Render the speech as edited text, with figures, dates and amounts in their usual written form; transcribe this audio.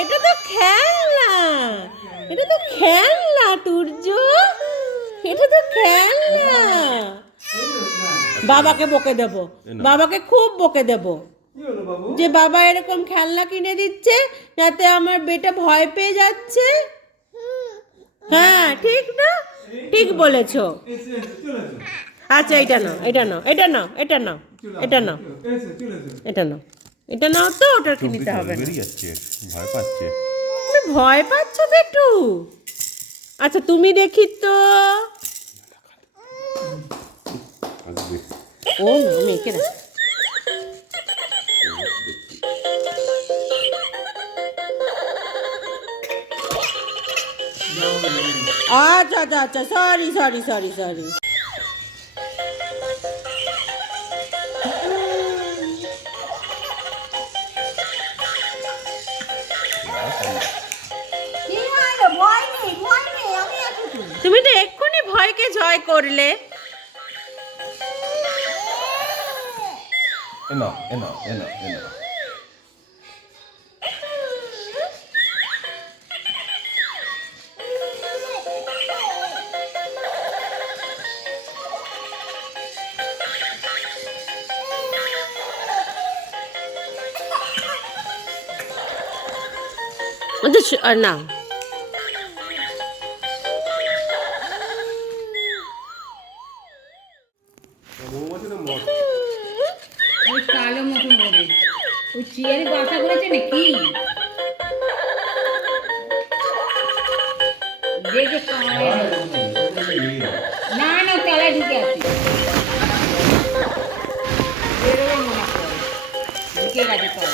এটা তো খেলনা, এটা তো খেলনা তুর্য, এটা তো খেলনা। বাবাকে বকে দেব, বাবাকে খুব বকে দেব যে বাবা এরকম খেলনা কিনে দিচ্ছে যাতে আমার বেটা ভয় পেয়ে যাচ্ছে। হ্যাঁ ঠিক না, ঠিক বলেছো। আচ্ছা এটা নাও, এটা নাও, এটা নাও, এটা নাও, এটা নাও, এটা নাও, এটা নাও, তো ওটা কি নিতে হবে না। ভয় পাচ্ছে। তুমি ভয় পাচ্ছ বেটু? আচ্ছা তুমি দেখি তো। ও মেয়েকে দেখ। আচ্ছা আচ্ছা আচ্ছা, সরি সরি সরি সরি। তুমি তো এক্ষুনি ভয়কে জয় করলে। এনা এনা এনা এনা। না ওই কালো মতো মরে ওই চেয়ারে বাসা করেছে নাকি? দেখে না না তলায় ঢুকে আছে, বেরোবে মনে করে ঢুকে গেছে।